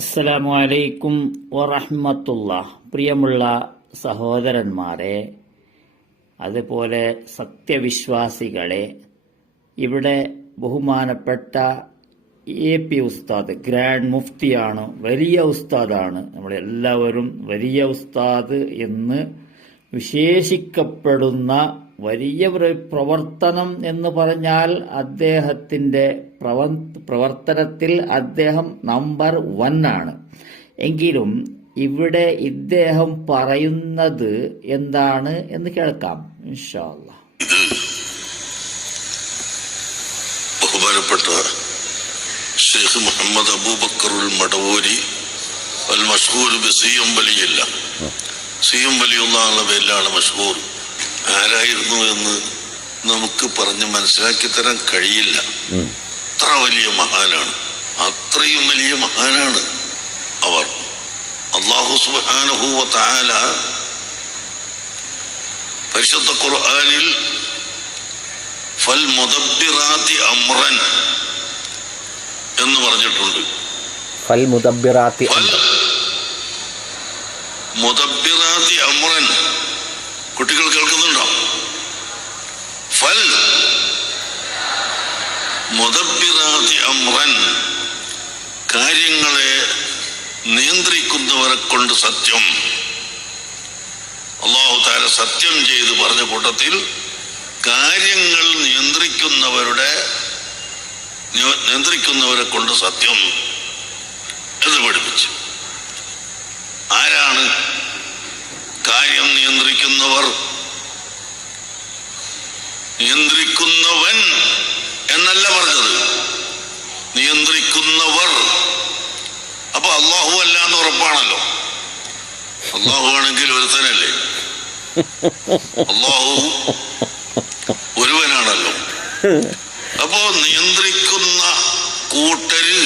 അസ്സലാമു അലൈക്കും വറഹ്മത്തുള്ള. പ്രിയമുള്ള സഹോദരന്മാരെ അതുപോലെ സത്യവിശ്വാസികളെ ഇവിടെ ബഹുമാനപ്പെട്ട എ പി ഉസ്താദ് ഗ്രാൻഡ് മുഫ്തിയാണ് വലിയ ഉസ്താദാണ്. നമ്മളെല്ലാവരും വലിയ ഉസ്താദ് എന്ന് വിശേഷിക്കപ്പെടുന്ന വലിയ പ്രവർത്തനം എന്ന് പറഞ്ഞാൽ അദ്ദേഹത്തിന്റെ പ്രവ- പ്രവർത്തനത്തിൽ അദ്ദേഹം നമ്പർ വൺ ആണ്. എങ്കിലും ഇവിടെ ഇദ്ദേഹം പറയുന്നത് എന്താണ് എന്ന് കേൾക്കാം. ഇൻഷാ അല്ലാ ബഹുമാനപ്പെട്ട Sheikh Muhammad അബൂബക്കറുൽ Madavoori al Mashhoor B C M വലിയല്ല. C M വലിയ ഒന്നാണെന്ന പേരിലാണ് മഷ്ഹൂർ. ആരായിരുന്നു എന്ന് നമുക്ക് പറഞ്ഞ് മനസ്സിലാക്കി തരാൻ കഴിയില്ല അത്ര വലിയ മഹാനാണ്. അത്രയും വലിയ മഹാനാണ് അവർ. അള്ളാഹു സുബാനുഭൂവ താല പരിശുദ്ധ ഖുർആനിൽ ഫൽ മുദബ്ബിറാത്തി അമ്രൻ എന്ന് പറഞ്ഞിട്ടുണ്ട്. ഫൽ മുദബ്ബിറാത്തി ഫൽ മുദബ്ബിറാത്തി അമ്രൻ കുട്ടികൾ കേൾക്കുന്നുണ്ടോ? ഫൽ അമ്രൻ കാര്യങ്ങളെ നിയന്ത്രിക്കുന്നവരെ കൊണ്ട് സത്യം. അള്ളാഹു താര സത്യം ചെയ്ത് പറഞ്ഞ കൂട്ടത്തിൽ കാര്യങ്ങൾ നിയന്ത്രിക്കുന്നവരുടെ നിയ- നിയന്ത്രിക്കുന്നവരെ കൊണ്ട് സത്യം. എന്ന് പഠിപ്പിച്ചു. ആരാണ് കാര്യം നിയന്ത്രിക്കുന്നവർ? നിയന്ത്രിക്കുന്നവൻ എന്നല്ല പറഞ്ഞത്. നിയന്ത്രിക്കുന്നവർ. അപ്പൊ അള്ളാഹു അല്ല എന്ന് ഉറപ്പാണല്ലോ. അള്ളാഹു ആണെങ്കിൽ ഒരുത്തനല്ലേ? അള്ളാഹു ഒരുവനാണല്ലോ. അപ്പോ നിയന്ത്രിക്കുന്ന കൂട്ടര്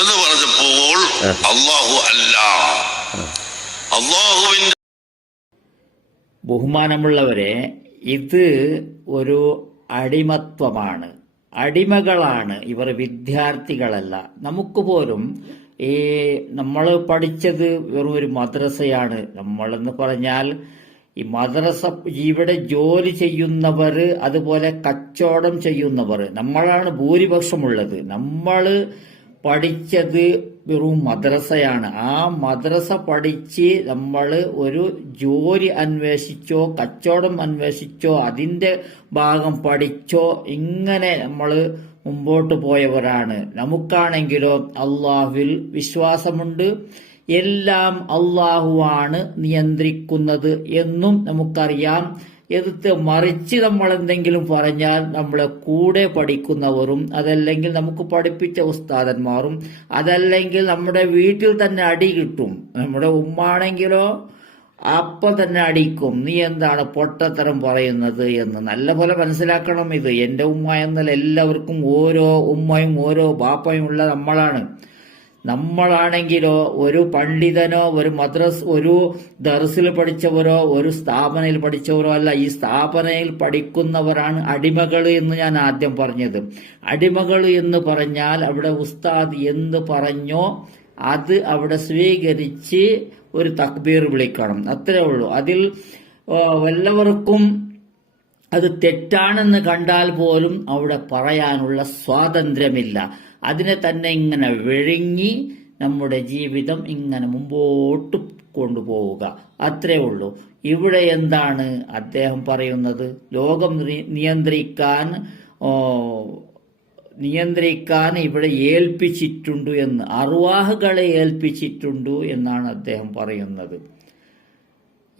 എന്ന് പറഞ്ഞപ്പോൾ അള്ളാഹു അല്ല. അള്ളാഹുവിന്റെ ബഹുമാനമുള്ളവരെ ഇത് ഒരു അടിമത്വമാണ്. അടിമകളാണ് ഇവർ വിദ്യാർത്ഥികളല്ല. നമുക്ക് പോലും ഈ നമ്മൾ പഠിച്ചത് വെറും ഒരു മദ്രസയാണ്. നമ്മളെന്ന് പറഞ്ഞാൽ ഈ മദ്രസ ഇവിടെ ജോലി ചെയ്യുന്നവർ അതുപോലെ കച്ചവടം ചെയ്യുന്നവർ നമ്മളാണ് ഭൂരിപക്ഷമുള്ളത്. നമ്മൾ പഠിച്ചത് വെറും മദ്രസയാണ്. ആ മദ്രസ പഠിച്ച് നമ്മൾ ഒരു ജോലി അന്വേഷിച്ചോ കച്ചവടം അന്വേഷിച്ചോ അതിന്റെ ഭാഗം പഠിച്ചോ ഇങ്ങനെ നമ്മൾ മുമ്പോട്ട് പോയവരാണ്. നമുക്കാണെങ്കിലോ അള്ളാഹുവിൽ വിശ്വാസമുണ്ട്. എല്ലാം അള്ളാഹുവാണ് നിയന്ത്രിക്കുന്നത് എന്നും നമുക്കറിയാം. എതിർത്ത് മറിച്ച് നമ്മൾ എന്തെങ്കിലും പറഞ്ഞാൽ നമ്മളെ കൂടെ പഠിക്കുന്നവരും അതല്ലെങ്കിൽ നമുക്ക് പഠിപ്പിച്ച ഉസ്താദന്മാരും അതല്ലെങ്കിൽ നമ്മുടെ വീട്ടിൽ തന്നെ അടി കിട്ടും. നമ്മുടെ ഉമ്മാണെങ്കിലോ അപ്പ തന്നെ അടിക്കും. നീ എന്താണ് പൊട്ടത്തരം പറയുന്നത് എന്ന് നല്ല പോലെ മനസ്സിലാക്കണം ഇത്. എന്റെ ഉമ്മ എന്നാൽ എല്ലാവർക്കും ഓരോ ഉമ്മയും ഓരോ ബാപ്പയും ഉള്ള നമ്മളാണ്. നമ്മളാണെങ്കിലോ ഒരു പണ്ഡിതനോ ഒരു മദ്രസ് ഒരു ദർസിൽ പഠിച്ചവരോ ഒരു സ്ഥാപനയിൽ പഠിച്ചവരോ അല്ല ഈ സ്ഥാപനയിൽ പഠിക്കുന്നവരാണ് അടിമകൾ എന്ന് ഞാൻ ആദ്യം പറഞ്ഞത്. അടിമകൾ എന്ന് പറഞ്ഞാൽ അവിടെ ഉസ്താദ് എന്ന് പറഞ്ഞോ അത് അവിടെ സ്വീകരിച്ച് ഒരു തക്ബീർ വിളിക്കണം. അത്രേ ഉള്ളൂ. അതിൽ വല്ലവർക്കും അത് തെറ്റാണെന്ന് കണ്ടാൽ പോലും അവിടെ പറയാനുള്ള സ്വാതന്ത്ര്യമില്ല. അതിനെ തന്നെ ഇങ്ങനെ വിഴുങ്ങി നമ്മുടെ ജീവിതം ഇങ്ങനെ മുമ്പോട്ട് കൊണ്ടുപോവുക. അത്രേ ഉള്ളൂ. ഇവിടെ എന്താണ് അദ്ദേഹം പറയുന്നത്? ലോകം നിയന്ത്രിക്കാൻ നിയന്ത്രിക്കാൻ ഇവിടെ ഏൽപ്പിച്ചിട്ടുണ്ട് എന്ന്. അറുവാഹുകളെ ഏൽപ്പിച്ചിട്ടുണ്ട് എന്നാണ് അദ്ദേഹം പറയുന്നത്.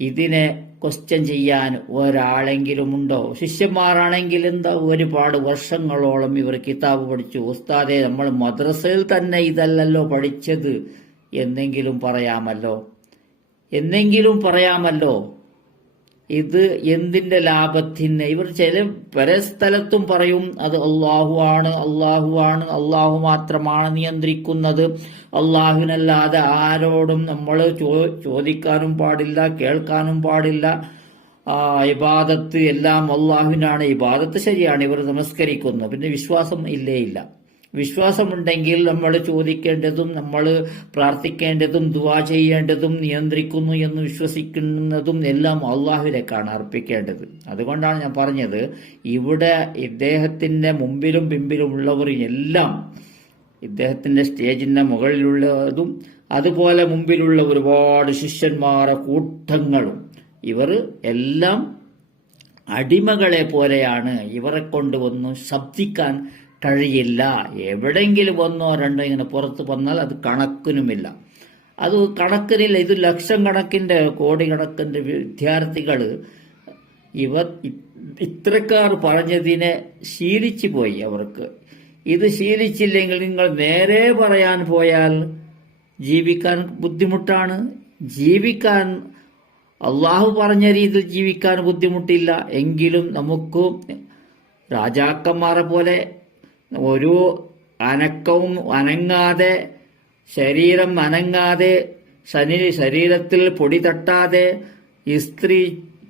ഇതിനെ ക്വസ്റ്റ്യൻ ചെയ്യാൻ ഒരാളെങ്കിലും ഉണ്ടോ ശിഷ്യന്മാരാണെങ്കിൽ എന്താ ഒരുപാട് വർഷങ്ങളോളം ഇവർ കിതാബ് പഠിച്ചു. ഉസ്താദെ നമ്മൾ മദ്രസയിൽ തന്നെ ഇതല്ലല്ലോ പഠിച്ചത്. എന്നെങ്കിലും പറയാമല്ലോ. എന്നെങ്കിലും പറയാമല്ലോ. ഇത് എന്തിന്റെ ലാഭത്തിന്? ഇവർ ചില പല സ്ഥലത്തും പറയും അത് അള്ളാഹു ആണ് അള്ളാഹു ആണ് അള്ളാഹു മാത്രമാണ് നിയന്ത്രിക്കുന്നത്. അള്ളാഹുവിനല്ലാതെ ആരോടും നമ്മൾ ചോദിക്കാനും പാടില്ല കേൾക്കാനും പാടില്ല. ഇബാദത്ത് എല്ലാം അള്ളാഹുവിനാണ് ഇബാദത്ത് ശരിയാണ് ഇവർ നമസ്കരിക്കുന്നു. പിന്നെ വിശ്വാസം ഇല്ലേ ഇല്ല. വിശ്വാസമുണ്ടെങ്കിൽ നമ്മൾ ചോദിക്കേണ്ടതും നമ്മൾ പ്രാർത്ഥിക്കേണ്ടതും ദുവാ ചെയ്യേണ്ടതും നിയന്ത്രിക്കുന്നു എന്ന് വിശ്വസിക്കുന്നതും എല്ലാം അള്ളാഹുവിലേക്കാണ് അർപ്പിക്കേണ്ടത്. അതുകൊണ്ടാണ് ഞാൻ പറഞ്ഞത് ഇവിടെ ഇദ്ദേഹത്തിന്റെ മുമ്പിലും പിമ്പിലും ഉള്ളവർ എല്ലാം ഇദ്ദേഹത്തിന്റെ സ്റ്റേജിന്റെ മുകളിലുള്ളതും അതുപോലെ മുമ്പിലുള്ള ഒരുപാട് ശിഷ്യന്മാരെ കൂട്ടങ്ങളും ഇവർ എല്ലാം അടിമകളെ പോലെയാണ് ഇവരെ കൊണ്ടുവന്ന് ശബ്ദിക്കാൻ കഴിയില്ല. എവിടെയെങ്കിലും ഒന്നോ രണ്ടോ ഇങ്ങനെ പുറത്ത് വന്നാൽ അത് കണക്കിനുമില്ല. അത് കണക്കിനില്ല. ഇത് ലക്ഷം കണക്കിന്റെ കോടിക്കണക്കിന്റെ വിദ്യാർത്ഥികൾ ഇവർ ഇത്രക്കാർ പറഞ്ഞതിനെ ശീലിച്ചു പോയി അവർക്ക്. ഇത് ശീലിച്ചില്ലെങ്കിൽ നിങ്ങൾ നേരെ പറയാൻ പോയാൽ ജീവിക്കാൻ ബുദ്ധിമുട്ടാണ്. ജീവിക്കാൻ അള്ളാഹു പറഞ്ഞ രീതിയിൽ ജീവിക്കാൻ ബുദ്ധിമുട്ടില്ല. എങ്കിലും നമുക്ക് രാജാക്കന്മാരെ പോലെ ഒരു അനക്കവും അനങ്ങാതെ ശരീരം അനങ്ങാതെ ശനി ശരീരത്തിൽ പൊടി തട്ടാതെ ഇസ്ത്രി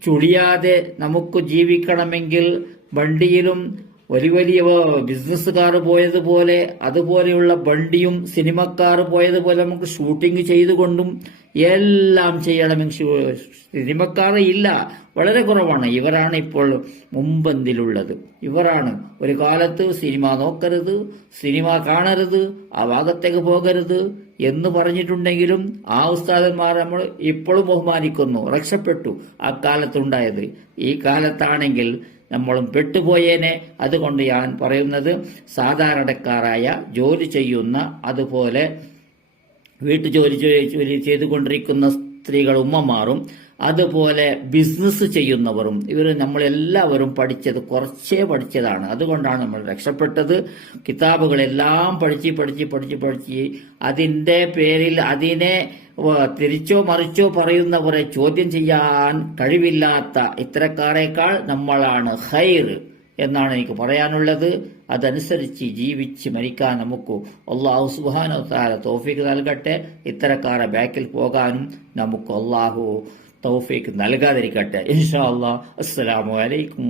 ചുളിയാതെ നമുക്ക് ജീവിക്കണമെങ്കിൽ വണ്ടിയിലും വലിയ വലിയ ബിസിനസ്സുകാർ പോയതുപോലെ അതുപോലെയുള്ള വണ്ടിയും സിനിമക്കാർ പോയതുപോലെ നമുക്ക് ഷൂട്ടിംഗ് ചെയ്തുകൊണ്ടും എല്ലാം ചെയ്യണമെങ്കിൽ സിനിമക്കാർ ഇല്ല വളരെ കുറവാണ്. ഇവരാണ് ഇപ്പോൾ മുമ്പന്തിലുള്ളത്. ഇവരാണ് ഒരു കാലത്ത് സിനിമ നോക്കരുത് സിനിമ കാണരുത് ആ ഭാഗത്തേക്ക് പോകരുത് എന്ന് പറഞ്ഞിട്ടുണ്ടെങ്കിലും ആ ഉസ്താദന്മാർ നമ്മൾ ഇപ്പോഴും ബഹുമാനിക്കുന്നു രക്ഷപ്പെട്ടു ആ കാലത്തുണ്ടായത്. ഈ കാലത്താണെങ്കിൽ നമ്മളും പെട്ടുപോയേനെ. അതുകൊണ്ട് ഞാൻ പറയുന്നത് സാധാരണക്കാരായ ജോലി ചെയ്യുന്ന അതുപോലെ വീട്ടുജോലി ജോലി ചെയ്തുകൊണ്ടിരിക്കുന്ന സ്ത്രീകൾ ഉമ്മമാരും അതുപോലെ ബിസിനസ് ചെയ്യുന്നവരും ഇവർ നമ്മളെല്ലാവരും പഠിച്ചത് കുറച്ചേ പഠിച്ചതാണ്. അതുകൊണ്ടാണ് നമ്മൾ രക്ഷപ്പെട്ടത്. കിതാബുകളെല്ലാം പഠിച്ച് പഠിച്ച് പഠിച്ച് പഠിച്ച് അതിന്റെ പേരിൽ അതിനെ തിരിച്ചോ മറിച്ചോ പറയുന്നവരെ ചോദ്യം ചെയ്യാൻ കഴിവില്ലാത്ത ഇത്തരക്കാരേക്കാൾ നമ്മളാണ് ഹൈർ എന്നാണ് എനിക്ക് പറയാനുള്ളത്. അതനുസരിച്ച് ജീവിച്ച് മരിക്കാൻ നമുക്ക് അള്ളാഹു സുബാനോ താര തോഫിക്ക് നൽകട്ടെ. ഇത്തരക്കാരെ ബാക്കിൽ പോകാനും നമുക്ക് അള്ളാഹു തൗഫീക്ക് നൽകാതിരിക്കട്ടെ. ഇൻഷാ അള്ളാഹ് അസ്സലാമു അലൈക്കും.